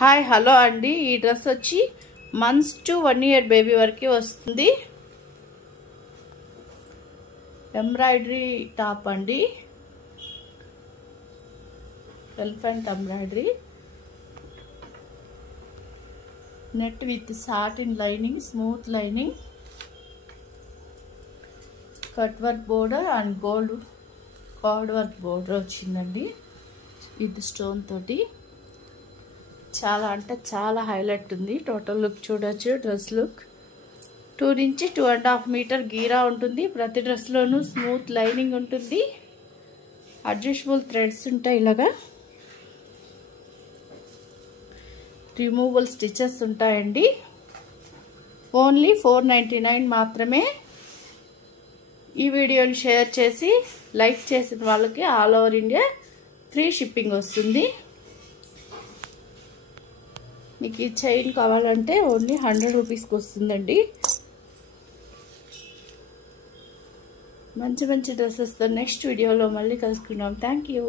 hi hello అండి ఈ dress వచ్చి మంత్స్ టు 1 year బేబీ వరకు వస్తుంది ఎంబ్రాయిడరీ టాప్ అండి elephant embroidery net with satin lining smooth lining cut work border and gold card work border వచ్చిందండి with stone తోటి చాలా అంటే చాలా హైలైట్ ఉంది టోటల్ లుక్ చూడొచ్చు డ్రెస్ లుక్ 2 నుంచి 2.5 మీటర్ గీరా ఉంటుంది ప్రతి డ్రెస్ లోనూ స్మూత్ లైనింగ్ ఉంటుంది అడ్జస్టబుల్ థ్రెడ్స్ ఉంటాయి ఇలాగా రిమూవబుల్ స్టిచెస్ ఉంటాయండి ఓన్లీ 499 మాత్రమే ఈ వీడియోని షేర్ చేసి లైక్ చేసిన వాళ్ళకి all over India free shipping వస్తుంది మీకు ఈ చైన్ కావాలంటే ఓన్లీ 100 రూపీస్కి వస్తుందండి మంచి మంచి డ్రెస్సెస్తో నెక్స్ట్ వీడియోలో మళ్ళీ కలుసుకుందాం థ్యాంక్ యూ